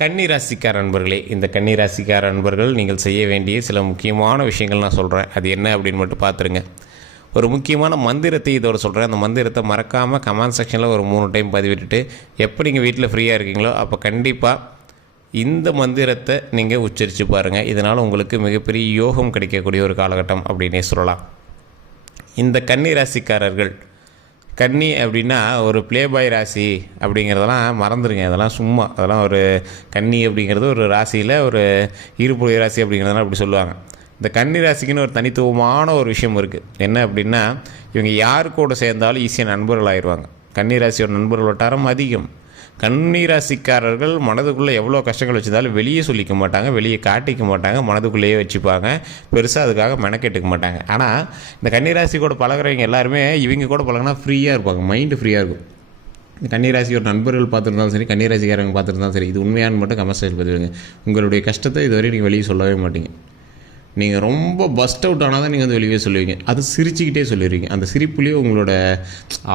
கன்னிராசிக்கார அன்பர்களே இந்த கன்னிராசிக்கார அன்பர்கள் நீங்கள் செய்ய வேண்டிய சில முக்கியமான விஷயங்கள் நான் சொல்கிறேன் அது என்ன அப்படின்னு மட்டும் பார்த்துருங்க. ஒரு முக்கியமான மந்திரத்தை இதோட சொல்கிறேன் அந்த மந்திரத்தை மறக்காமல் கமெண்ட் செக்ஷனில் ஒரு மூணு டைம் பதிவிட்டுட்டு எப்போ நீங்கள் வீட்டில் ஃப்ரீயாக இருக்கீங்களோ அப்போ கண்டிப்பாக இந்த மந்திரத்தை நீங்கள் உச்சரித்து பாருங்கள் இதனால் உங்களுக்கு மிகப்பெரிய யோகம் கிடைக்கக்கூடிய ஒரு காலகட்டம் அப்படின்னே சொல்லலாம். இந்த கன்னி ராசிக்காரர்கள் கன்னி அப்படின்னா ஒரு ப்ளேபாய் ராசி அப்படிங்கிறதெல்லாம் மறந்துடுங்க அதெல்லாம் சும்மா அதெல்லாம் ஒரு கன்னி அப்படிங்கிறது ஒரு ராசியில் ஒரு இருப்புடைய ராசி அப்படிங்கிறதெல்லாம் அப்படி சொல்லுவாங்க. இந்த கன்னி ராசிக்குன்னு ஒரு தனித்துவமான ஒரு விஷயம் இருக்குது என்ன அப்படின்னா இவங்க யார் கூட சேர்ந்தாலும் ஈஸியாக நண்பர்கள் ஆயிடுவாங்க. கன்னி ராசியோட நண்பர்கள் வட்டாரம் அதிகம். கன்னிராசிக்காரர்கள் மனதுக்குள்ளே எவ்வளோ கஷ்டங்கள் வச்சிருந்தாலும் வெளியே சொல்லிக்க மாட்டாங்க வெளியே காட்டிக்க மாட்டாங்க மனதுக்குள்ளேயே வச்சுப்பாங்க. பெருசாக அதுக்காக மெனக்கெட்டுக்க மாட்டாங்க. ஆனால் இந்த கன்னிராசி கூட பழகுறவங்க எல்லாருமே இவங்க கூட பழகினா ஃப்ரீயாக இருப்பாங்க மைண்டு ஃப்ரீயாக இருக்கும். இந்த கன்னிராசி நண்பர்கள் பார்த்துருந்தாலும் சரி கன்னிராசிக்காரங்க பார்த்துருந்தாலும் சரி இது உண்மையானு மட்டும் கமெண்ட் பதிவிடுங்க. உங்களுடைய கஷ்டத்தை இதுவரை நீங்கள் வெளியே சொல்லவே மாட்டீங்க. நீங்கள் ரொம்ப பஸ்ட் அவுட் ஆனால் தான் நீங்கள் வந்து வெளியே சொல்லுவீங்க. அது சிரிச்சுக்கிட்டே சொல்லிடுவீங்க அந்த சிரிப்புலேயே உங்களோட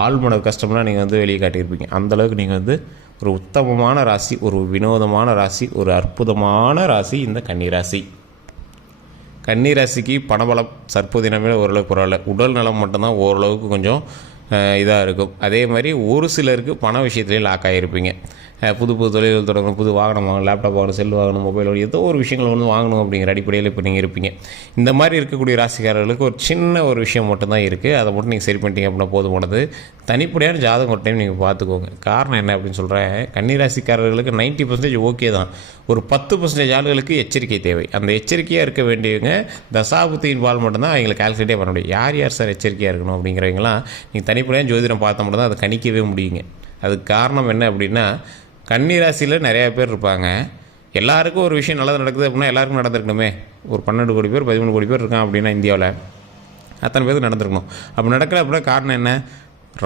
ஆழ்மன கஷ்டம்லாம் நீங்கள் வந்து வெளியே காட்டியிருப்பீங்க. அந்தளவுக்கு நீங்கள் வந்து ஒரு உத்தமமான ராசி ஒரு வினோதமான ராசி ஒரு அற்புதமான ராசி இந்த கன்னிராசி. கன்னிராசிக்கு பணபலம் சற்போதினமே ஓரளவுக்கு பரவாயில்ல. உடல் நலம் மட்டும்தான் ஓரளவுக்கு கொஞ்சம் இதாக இருக்கும். அதே மாதிரி ஒரு சிலருக்கு பண விஷயத்துலேயே லாக் ஆகிருப்பீங்க புது புது தொழில்கள் தொடங்கணும் புது வாகனம் வாங்கணும் லேப்டாப் வாங்கணும் செல் வாங்கணும் மொபைல் வாங்கணும் ஏதோ ஒரு விஷயங்கள் வந்து வாங்கணும் அப்படிங்கிற அடிப்படையில் இப்போ நீங்கள் இருப்பீங்க. இந்த மாதிரி இருக்கக்கூடிய ராசிக்காரர்களுக்கு ஒரு சின்ன ஒரு விஷயம் மட்டும்தான் இருக்குது அதை மட்டும் நீங்கள் சரி பண்ணிட்டீங்க அப்படின்னா போதுமானது தனிப்படையான ஜாதகம் ஒரு டைம் நீங்கள் பார்த்துக்கோங்க. காரணம் என்ன அப்படின்னு சொல்கிறேன் கன்னிராசிக்காரர்களுக்கு நைன்ட்டி பர்சன்டேஜ் ஓகே தான். ஒரு பத்து பர்சன்டேஜ் ஆளுகளுக்கு எச்சரிக்கை தேவை. அந்த எச்சரிக்கையாக இருக்க வேண்டியவங்க தசாபுத்தியின் பால் மட்டும்தான் அவங்களை கால்குலேட்டே பண்ண முடியும். யார் யார் சார் எச்சரிக்கையாக இருக்கணும் அப்படிங்கிறவங்களாம் நீங்கள் தனி தனிப்படையாக ஜோதிடம் பார்த்தா மட்டும் தான் அதை கணிக்கவே முடியுங்க. அதுக்கு காரணம் என்ன அப்படின்னா கன்னிராசியில் நிறையா பேர் இருப்பாங்க. எல்லாருக்கும் ஒரு விஷயம் நல்லது நடக்குது அப்படின்னா எல்லாருக்கும் நடந்திருக்கணுமே. ஒரு பன்னெண்டு கோடி பேர் பதிமூணு கோடி பேர் இருக்கான் அப்படின்னா இந்தியாவில். அத்தனை பேருக்கு நடந்திருக்கணும். அப்படி நடக்கிற அப்படின்னா காரணம் என்ன?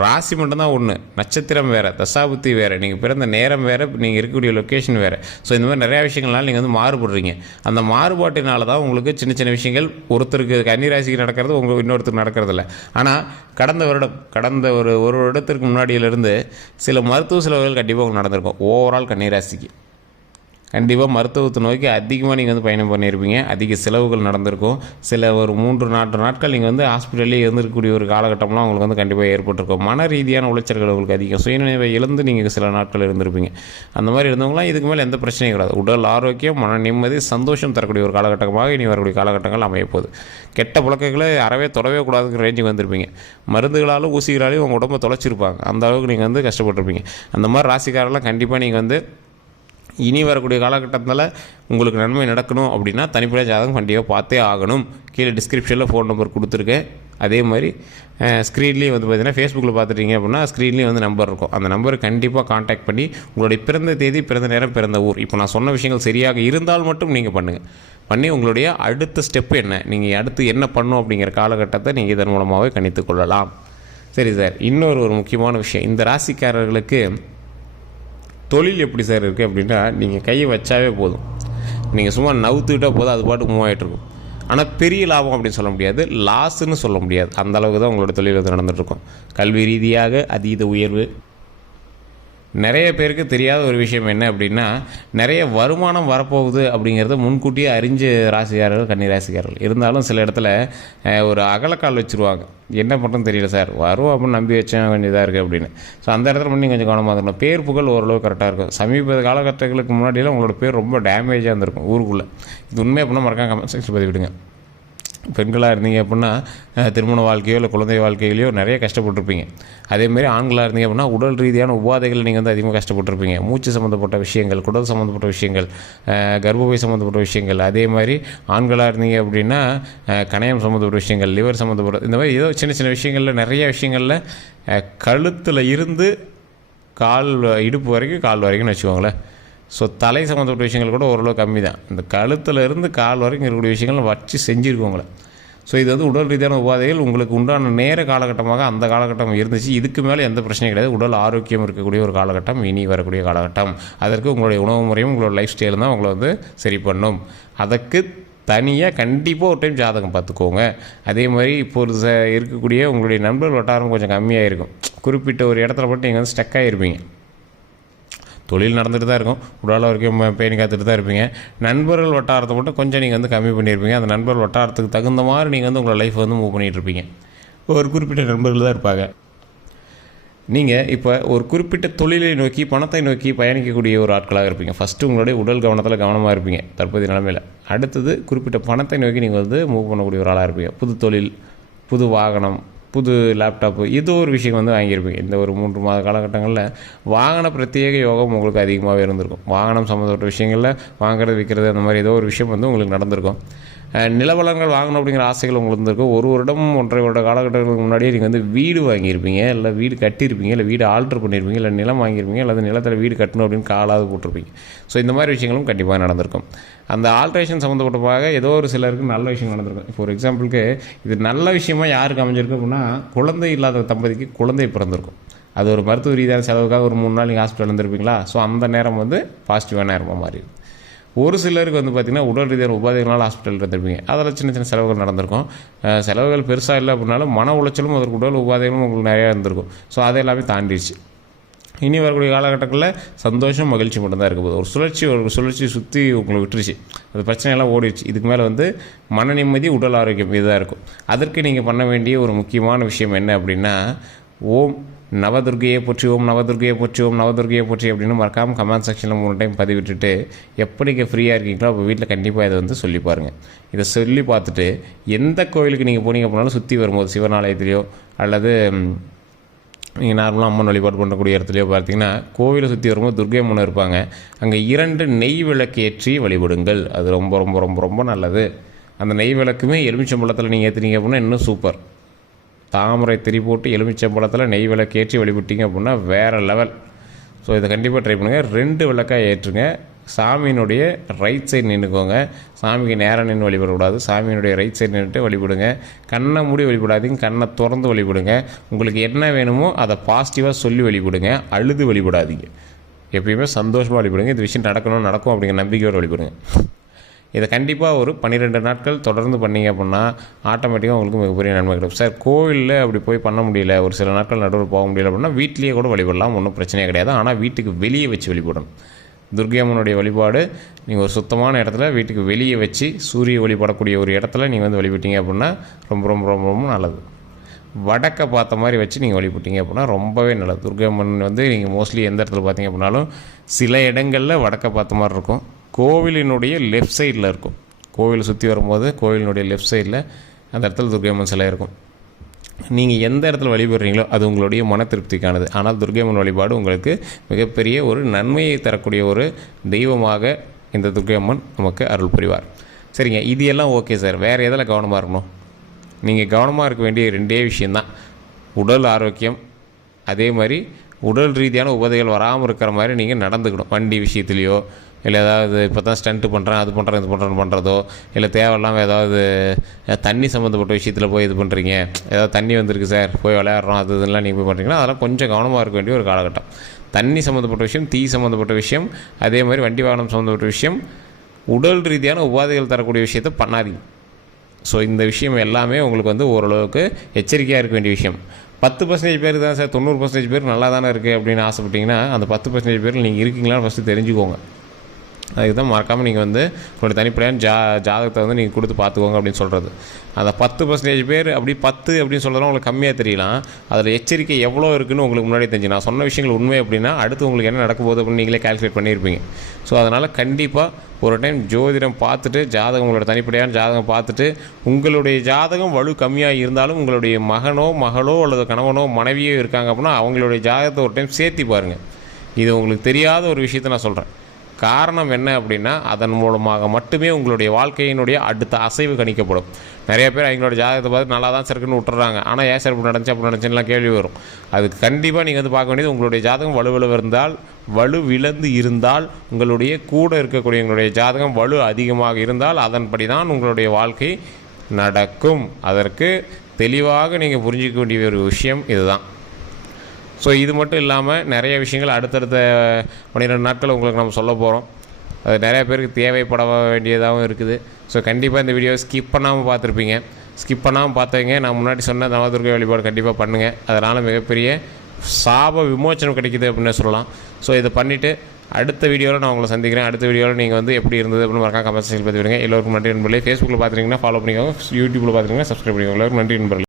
ராசி மட்டும்தான் ஒன்று நட்சத்திரம் வேறு தசாபுத்தி வேறு நீங்கள் பிறந்த நேரம் வேறு நீங்கள் இருக்கக்கூடிய லொக்கேஷன் வேறு. ஸோ இந்த மாதிரி நிறையா விஷயங்கள்னால நீங்கள் வந்து மாறுபடுறீங்க. அந்த மாறுபாட்டினால தான் உங்களுக்கு சின்ன சின்ன விஷயங்கள் ஒருத்தருக்கு கன்னிராசிக்கு நடக்கிறது உங்களுக்கு இன்னொருத்தருக்கு நடக்கிறதில்ல ஆனால் கடந்த வருடம் கடந்த ஒரு ஒரு வருடத்திற்கு முன்னாடியிலிருந்து சில மருத்துவ செலவுகள் கண்டிப்பாக நடந்திருக்கும். ஓவரால் கன்னிராசிக்கு கண்டிப்பாக மருத்துவத்தை நோக்கி அதிகமாக நீங்கள் வந்து பயணம் பண்ணியிருப்பீங்க அதிக செலவுகள் நடந்திருக்கும். சில ஒரு மூன்று நான்கு நாட்கள் நீங்கள் வந்து ஹாஸ்பிட்டல்லே இருந்திருக்கக்கூடிய ஒரு காலகட்டம்லாம் உங்களுக்கு வந்து கண்டிப்பாக ஏற்பட்டிருக்கும். மன ரீதியான உளைச்சல்கள் உங்களுக்கு அதிகம். சுயநினைவை இழந்து நீங்கள் சில நாட்கள் இருந்திருப்பீங்க. அந்த மாதிரி இருந்தவங்களாம் இதுக்கு மேலே எந்த பிரச்சனையும் கிடையாது. உடல் ஆரோக்கியம் மன நிம்மதி சந்தோஷம் தரக்கூடிய ஒரு காலகட்டமாக இனி வரக்கூடிய காலகட்டங்கள் அமையப்போகுது. கெட்ட புழக்கங்களை அறவே தொடவே கூடாதுங்கிற ரேஞ்சுக்கு வந்திருப்பீங்க. மருந்துகளாலும் ஊசிகளாலையும் உங்கள் உடம்பை தொலைச்சிருப்பாங்க. அந்த அளவுக்கு நீங்கள் வந்து கஷ்டப்பட்டிருப்பீங்க. அந்த மாதிரி ராசிக்காரெல்லாம் கண்டிப்பாக நீங்கள் வந்து இனி வரக்கூடிய காலகட்டத்தில் உங்களுக்கு நன்மை நடக்கணும் அப்படின்னா தனிப்பட்ட ஜாதகம் கண்டிப்பாக பார்த்தே ஆகணும். கீழே டிஸ்கிரிப்ஷனில் ஃபோன் நம்பர் கொடுத்துருக்கேன். அதே மாதிரி ஸ்க்ரீன்லேயும் வந்து பார்த்தீங்கன்னா ஃபேஸ்புக்கில் பார்த்துட்டீங்க அப்படின்னா ஸ்க்ரீன்லேயும் வந்து நம்பர் இருக்கும். அந்த நம்பருக்கு கண்டிப்பாக காண்டாக்ட் பண்ணி உங்களுடைய பிறந்த தேதி பிறந்த நேரம் பிறந்த ஊர். இப்போ நான் சொன்ன விஷயங்கள் சரியாக இருந்தால் மட்டும் நீங்கள் பண்ணுங்கள் பண்ணி உங்களுடைய அடுத்த ஸ்டெப் என்ன? நீங்கள் அடுத்து என்ன பண்ணும் அப்படிங்கிற காலகட்டத்தை நீங்கள் இதன் மூலமாகவே கணித்து கொள்ளலாம். சரி சார் இன்னொரு ஒரு முக்கியமான விஷயம். இந்த ராசிக்காரர்களுக்கு தொழில் எப்படி சார் இருக்குது அப்படின்னா நீங்கள் கையை வச்சாவே போதும். நீங்கள் சும்மா நவுத்துக்கிட்டால் போதும் அது பாட்டு மூவ் ஆனால் பெரிய லாபம் அப்படின்னு சொல்ல முடியாது. லாஸ்ன்னு சொல்ல முடியாது. அந்த அளவுக்கு தான் உங்களோட தொழில் வந்து நடந்துகிட்ருக்கும் கல்வி ரீதியாக அதீத உயர்வு நிறைய பேருக்கு தெரியாத ஒரு விஷயம் என்ன அப்படின்னா நிறைய வருமானம் வரப்போகுது அப்படிங்கிறத முன்கூட்டியே அறிஞ்ச ராசிக்காரர்கள் கன்னி ராசிக்காரர்கள் இருந்தாலும் சில இடத்துல ஒரு அகலக்கால் வச்சுருவாங்க. என்ன பண்ணுறதுன்னு தெரியல சார். வரும் அப்படின்னு நம்பி வச்சேன் கொஞ்சம் இதாக இருக்குது அப்படின்னு. ஸோ அந்த இடத்துல மட்டும் நீங்கள் கொஞ்சம் கவனமாக இருக்கணும் பேர் புகழ் ஓரளவு கரெக்டாக இருக்கும். சமீப காலகட்டங்களுக்கு முன்னாடியெல்லாம் உங்களோட பேர் ரொம்ப டேமேஜாக இருந்திருக்கும் ஊருக்குள்ளே. இது உண்மையாக அப்படின்னா மறக்காம கமெண்ட் செக்ஷன் பதிவிடுங்க. பெண்களாக இருந்தீங்க அப்படின்னா திருமண வாழ்க்கையோ இல்லை குழந்தை வாழ்க்கையிலையோ நிறைய கஷ்டப்பட்டிருப்பீங்க. அதேமாரி ஆண்களாக இருந்தீங்க அப்படின்னா உடல் ரீதியான உபாதைகள் நீங்கள் வந்து அதிகமாக கஷ்டப்பட்டுருப்பீங்க. மூச்சு சம்மந்தப்பட்ட விஷயங்கள் குடல் சம்மந்தப்பட்ட விஷயங்கள் அஹ், கர்ப்பப்பை சம்மந்தப்பட்ட விஷயங்கள். அதே மாதிரி ஆண்களாக இருந்தீங்க அப்படின்னா கணையம் சம்மந்தப்பட்ட விஷயங்கள் லிவர் சம்மந்தப்பட்ட இந்த மாதிரி ஏதோ சின்ன சின்ன விஷயங்களில் நிறைய விஷயங்களில் கழுத்தில் இருந்து கால் இடுப்பு வரைக்கும் கால் வரைக்கும்னு வச்சுக்கோங்களேன். ஸோ தலை சம்மந்தப்பட்ட விஷயங்கள் கூட ஓரளவு கம்மி தான் இந்த கழுத்துலேருந்து கால் வரைக்கும் இருக்கக்கூடிய விஷயங்கள் வச்சு செஞ்சுருக்கோங்களே ஸோ இது வந்து உடல் ரீதியான உபாதைகள். உங்களுக்கு உண்டான நேர காலகட்டமாக அந்த காலகட்டம் இருந்துச்சு. இதுக்கு மேலே எந்த பிரச்சனையும் கிடையாது. உடல் ஆரோக்கியம் இருக்கக்கூடிய ஒரு காலகட்டம் இனி வரக்கூடிய காலகட்டம். அதற்கு உங்களுடைய உணவு முறையும் உங்களோட லைஃப் ஸ்டைலும் தான் உங்களை வந்து சரி பண்ணும். அதற்கு தனியாக கண்டிப்பாக ஒரு டைம் ஜாதகம் பார்த்துக்கோங்க. அதே மாதிரி இப்போ ஒரு ச- இருக்கக்கூடிய உங்களுடைய நண்பர்கள் வட்டாரம் கொஞ்சம் கம்மியாக இருக்கும் குறிப்பிட்ட ஒரு இடத்துல மட்டும் நீங்கள் வந்து ஸ்டக் ஆகிருப்பீங்க தொழில் நடந்துட்டு தான் இருக்கும். உடல் வரைக்கும் பேணி காத்துட்டு தான் இருப்பீங்க. நண்பர்கள் வட்டாரத்தை மட்டும் கொஞ்சம் நீங்கள் வந்து கம்மி பண்ணியிருப்பீங்க அந்த நண்பர்கள் வட்டாரத்துக்கு தகுந்த மாதிரி நீங்கள் வந்து உங்களோட லைஃப் வந்து மூவ் பண்ணிகிட்டு இருப்பீங்க. ஒரு குறிப்பிட்ட நண்பர்கள் தான் இருப்பாங்க. நீங்கள் இப்போ ஒரு குறிப்பிட்ட தொழிலை நோக்கி பணத்தை நோக்கி பயணிக்கக்கூடிய ஒரு ஆட்களாக இருப்பீங்க. ஃபஸ்ட்டு உங்களுடைய உடல் கவனத்தில் கவனமாக இருப்பீங்க. தற்போதைய நிலமையில். அடுத்தது குறிப்பிட்ட பணத்தை நோக்கி நீங்கள் வந்து மூவ் பண்ணக்கூடிய ஒரு ஆளாக இருப்பீங்க. புது தொழில் புது வாகனம் புது லேப்டாப்பு இது ஒரு விஷயம் வந்து வாங்கியிருப்பீங்க. இந்த ஒரு மூன்று மாத காலகட்டங்களில் வாகன பிரத்யேக யோகம் உங்களுக்கு அதிகமாகவே இருந்திருக்கும். வாகனம் சம்மந்தப்பட்ட விஷயங்களில் வாங்குறது விற்கிறது அந்த மாதிரி ஏதோ ஒரு விஷயம் வந்து உங்களுக்கு நடந்திருக்கும். நிலவலங்கள் நிலவளங்கள் வாங்கணும் அப்படிங்கிற ஆசைகள் உங்களுக்கு இருந்திருக்கும். ஒரு வருடம் ஒன்றரை வருட காலகட்டங்களுக்கு முன்னாடியே நீங்கள் வந்து வீடு வாங்கியிருப்பீங்க இல்லை வீடு கட்டியிருப்பீங்க இல்லை வீடு ஆல்ட்ரு பண்ணியிருப்பீங்க இல்லை நிலம் வாங்கியிருப்பீங்க அல்லது நிலத்தில் வீடு கட்டணும் அப்படின்னு காலாவது போட்டிருப்பீங்க. ஸோ இந்த மாதிரி விஷயங்களும் கண்டிப்பாக நடந்திருக்கும். அந்த ஆல்ட்ரேஷன் சம்மந்தப்பட்டமாக ஏதோ ஒரு சிலருக்கு நல்ல விஷயம் நடந்திருக்கும். இப்போ ஒரு எக்ஸாம்பிளுக்கு இது நல்ல விஷயமாக யாருக்கு அமைஞ்சிருக்கு அப்படின்னா குழந்தை இல்லாத தம்பதிக்கு குழந்தை பிறந்திருக்கும். அது ஒரு மருத்துவ ரீதியான செலவுக்காக ஒரு மூணு நாள் நீங்கள் ஹாஸ்பிட்டல் இருந்திருப்பீங்களா? ஸோ அந்த நேரம் வந்து பாசிட்டிவான நேரமாக மாறிடுது ஒரு சிலருக்கு வந்து பார்த்திங்கன்னா உடல் ரீதியான உபாதைகளால் ஹாஸ்பிட்டல் இருந்திருப்பீங்க. அதில் சின்ன சின்ன செலவுகள் நடந்திருக்கும். செலவுகள் பெருசாக இல்லை அப்படின்னாலும் மன உளைச்சலும் அதற்கு உடல் உபாதைகளும் உங்களுக்கு நிறையா இருந்திருக்கும். ஸோ அதை எல்லாமே தாண்டிடுச்சு. இனி வரக்கூடிய காலகட்டங்களில் சந்தோஷம் மகிழ்ச்சி மட்டும்தான் இருக்க போகுது. ஒரு சுழற்சி ஒரு சுழற்சி சுற்றி உங்களை விட்டுருச்சு. அது பிரச்சனையெல்லாம் ஓடிடுச்சு. இதுக்கு மேலே வந்து மன நிம்மதி உடல் ஆரோக்கியம் இதுதான் இருக்கும். அதற்கு நீங்கள் பண்ண வேண்டிய ஒரு முக்கியமான விஷயம் என்ன அப்படின்னா ஓம் நவதுர்கையை போற்றி ஓம் நவதுர்கையை போற்றி நவதுர்கையை போற்றி அப்படின்னு மறக்காமல் கமெண்ட் செக்ஷனில் மூணு டைம் பதிவிட்டுட்டு எப்படிங்க ஃப்ரீயாக இருக்கீங்களோ அப்போ வீட்டில் கண்டிப்பாக இதை வந்து சொல்லி பாருங்கள் இதை சொல்லி பார்த்துட்டு எந்த கோவிலுக்கு நீங்கள் போனீங்க அப்படின்னாலும் சுற்றி வரும்போது சிவனாலயத்திலையோ அல்லது நீங்கள் நார்மலாக அம்மன் வழிபாடு பண்ணக்கூடிய இடத்துலையோ பார்த்தீங்கன்னா கோவிலை சுற்றி வரும்போது துர்கை அம்மன் இருப்பாங்க. அங்கே இரண்டு நெய் விளக்கு ஏற்றி வழிபடுங்கள். அது ரொம்ப ரொம்ப ரொம்ப ரொம்ப நல்லது. அந்த நெய் விளக்குமே எலுமிச்சம்பழத்தில் நீங்கள் ஏற்றுனீங்க அப்படின்னா இன்னும் சூப்பர் தாமரை திரி போட்டு எலுமிச்சம்பழத்தில் நெய் விளக்கு ஏற்றி வழிபட்டீங்க அப்படின்னா வேறு லெவல் ஸோ இதை கண்டிப்பாக ட்ரை பண்ணுங்கள் ரெண்டு விளக்காக ஏற்றுங்க. சாமியினுடைய ரைட் சைடு நின்றுக்கோங்க சாமிக்கு நேராக நின்று வழிபடக்கூடாது. சாமியினுடைய ரைட் சைடு நின்றுட்டு வழிபடுங்க. கண்ணை மூடி வழிபடாதீங்க. கண்ணை திறந்து வழிபடுங்க. உங்களுக்கு என்ன வேணுமோ அதை பாசிட்டிவாக சொல்லி வழிபடுங்க. அழுது வழிபடாதீங்க. எப்பயுமே சந்தோஷமாக வழிபடுங்க. இந்த விஷயம் நடக்கணும் நடக்கும் அப்படிங்கிற நம்பிக்கையோடு வழிபடுங்க. இதை கண்டிப்பாக ஒரு பன்னிரெண்டு நாட்கள் தொடர்ந்து பண்ணீங்க அப்படின்னா ஆட்டோமேட்டிக்காக உங்களுக்கு மிகப்பெரிய நன்மை கிடைக்கும். சார் கோவிலில் அப்படி போய் பண்ண முடியல ஒரு சில நாட்கள் நடுவில் போக முடியல அப்படின்னா வீட்லேயே கூட வழிபடலாம் ஒன்றும் பிரச்சனையே கிடையாது. ஆனால் வீட்டுக்கு வெளியே வச்சு வழிபடணும். துர்க்கை அம்மனுடைய வழிபாடு நீங்கள் ஒரு சுத்தமான இடத்துல வீட்டுக்கு வெளியே வச்சு சூரிய வழிபடக்கூடிய ஒரு இடத்துல நீங்கள் வந்து வழிபட்டீங்க அப்படின்னா ரொம்ப ரொம்ப ரொம்ப ரொம்ப நல்லது. வடக்கை பார்த்த மாதிரி வச்சு நீங்கள் வழிபட்டீங்க அப்படின்னா ரொம்பவே நல்லது. துர்க்கை அம்மன் வந்து நீங்கள் மோஸ்ட்லி எந்த இடத்துல பார்த்தீங்க அப்படின்னாலும் சில இடங்களில் வடக்கை பார்த்த மாதிரி இருக்கும். கோவிலினுடைய லெஃப்ட் சைடில் இருக்கும். கோவிலை சுற்றி வரும்போது கோவிலினுடைய லெஃப்ட் சைடில் அந்த இடத்துல துர்கையம்மன் சிலை இருக்கும். நீங்கள் எந்த இடத்துல வழிபடுறீங்களோ அது உங்களுடைய மன திருப்திக்கானது ஆனால் துர்கையம்மன் வழிபாடு உங்களுக்கு மிகப்பெரிய ஒரு நன்மையை தரக்கூடிய ஒரு தெய்வமாக இந்த துர்கையம்மன் நமக்கு அருள் புரிவார். சரிங்க இது எல்லாம் ஓகே சார் வேறு எதில் கவனமாக இருக்கணும்? நீங்கள் கவனமாக இருக்க வேண்டிய ரெண்டே விஷயந்தான் உடல் ஆரோக்கியம் அதே மாதிரி உடல் ரீதியான உபதைகள் வராமல் இருக்கிற மாதிரி நீங்கள் நடந்துக்கணும். வண்டி விஷயத்துலையோ இல்லை ஏதாவது இப்போ தான் ஸ்டண்ட்டு பண்ணுறேன் அது பண்ணுறேன் இது பண்ணுறேன்னு பண்ணுறதோ இல்லை தேவையில்லாமல் ஏதாவது தண்ணி சம்மந்தப்பட்ட விஷயத்தில் போய் இது பண்ணுறீங்க ஏதாவது தண்ணி வந்திருக்கு சார் போய் விளையாடுறோம் அது இதெல்லாம் நீங்கள் போய் பண்ணுறீங்கன்னா அதெல்லாம் கொஞ்சம் கவனமாக இருக்க வேண்டிய ஒரு காலகட்டம். தண்ணி சம்மந்தப்பட்ட விஷயம் தீ சம்மந்தப்பட்ட விஷயம் அதே மாதிரி வண்டி வாகனம் சம்மந்தப்பட்ட விஷயம் உடல் ரீதியான உபாதைகள் தரக்கூடிய விஷயத்தை பண்ணாதீங்க. ஸோ இந்த விஷயம் எல்லாமே உங்களுக்கு வந்து ஓரளவுக்கு எச்சரிக்கையாக இருக்க வேண்டிய விஷயம். பத்து பர்சன்டேஜ் பேர் தான் சார் தொண்ணூறு பர்சன்டேஜ் பேர் நல்லா தானே இருக்குது அப்படின்னு ஆசைப்பட்டீங்கன்னா அந்த பத்து பர்சன்டேஜ் பேர் நீங்கள் இருக்கீங்களான்னு ஃபஸ்ட்டு தெரிஞ்சுக்கோங்க. அதுக்கு தான் மறக்காமல் நீங்கள் வந்து உங்களுடைய தனிப்படையான ஜா ஜாதகத்தை வந்து நீங்கள் கொடுத்து பார்த்துக்கோங்க அப்படின்னு சொல்கிறது அந்த பத்து பர்சன்டேஜ் பேர் அப்படி பத்து அப்படின்னு சொல்கிறதுலாம் உங்களுக்கு கம்மியாக தெரியலாம். அதில் எச்சரிக்கை எவ்வளோ இருக்குன்னு உங்களுக்கு முன்னாடி தெரிஞ்சு நான் சொன்ன விஷயங்கள் உண்மை அப்படின்னா அடுத்து உங்களுக்கு என்ன நடக்க போகுது அப்படின்னு நீங்களே கால்குலேட் பண்ணியிருப்பீங்க. ஸோ அதனால் கண்டிப்பாக ஒரு டைம் ஜோதிடம் பார்த்துட்டு ஜாதகம் உங்களோட தனிப்படையான ஜாதகம் பார்த்துட்டு உங்களுடைய ஜாதகம் வலு கம்மியாக இருந்தாலும் உங்களுடைய மகனோ மகளோ அல்லது கணவனோ மனைவியோ இருக்காங்க அப்படின்னா அவங்களுடைய ஜாதகத்தை ஒரு டைம் சேர்த்தி பாருங்கள் இது உங்களுக்கு தெரியாத ஒரு விஷயத்தை நான் சொல்கிறேன் காரணம் என்ன அப்படின்னா அதன் மூலமாக மட்டுமே உங்களுடைய வாழ்க்கையினுடைய அடுத்த அசைவு கணிக்கப்படும். நிறைய பேர் அவங்களோட ஜாதகத்தை பார்த்து நல்லா தான் இருக்குன்னு விட்டுறாங்க. ஆனால் ஏன் சார் இப்படி நடந்துச்சு அப்படி நடந்துச்சுலாம் கேள்வி வரும். அதுக்கு கண்டிப்பாக நீங்கள் வந்து பார்க்க வேண்டியது உங்களுடைய ஜாதகம் வலுவலுவ இருந்தால் வலு விழுந்து இருந்தால் உங்களுடைய கூட இருக்கக்கூடிய உங்களுடைய ஜாதகம் வலு அதிகமாக இருந்தால் அதன்படி தான் உங்களுடைய வாழ்க்கை நடக்கும். அதற்கு தெளிவாக நீங்கள் புரிஞ்சிக்க வேண்டிய ஒரு விஷயம் இதுதான். ஸோ இது மட்டும் இல்லாமல் நிறைய விஷயங்கள் அடுத்தடுத்த பன்னிரெண்டு நாட்கள் உங்களுக்கு நம்ம சொல்ல போகிறோம் அது நிறைய பேருக்கு தேவைப்பட வேண்டியதாகவும் இருக்குது. ஸோ கண்டிப்பாக இந்த வீடியோ ஸ்கிப் பண்ணாமல் பார்த்துருப்பீங்க. ஸ்கிப் பண்ணாமல் பார்த்தவங்க நான் முன்னாடி சொன்ன நவதுர்கை வழிபாடு கண்டிப்பாக பண்ணுங்கள் அதனால் மிகப்பெரிய சாப விமோச்சனம் கிடைக்குது அப்படின்னு சொல்லலாம். ஸோ இதை பண்ணிவிட்டு அடுத்த வீடியோவில் நான் உங்களை சந்திக்கிறேன். அடுத்த வீடியோவில் நீங்கள் வந்து எப்படி இருந்தது அப்படின்னு மறக்காம கமெண்ட் செக்ஷன் பற்றி விடுங்க எல்லோருக்கும் நன்றி நண்பர்களே. ஃபேஸ்புக்கில் பார்த்துருக்கீங்கன்னா ஃபாலோ பண்ணிக்கோங்க. யூடியூப்பில் பார்த்துருக்கீங்கன்னா சப்ஸ்கிரைப் பண்ணிக்கோங்க. எல்லோருக்கும் நன்றி நண்பர்களே.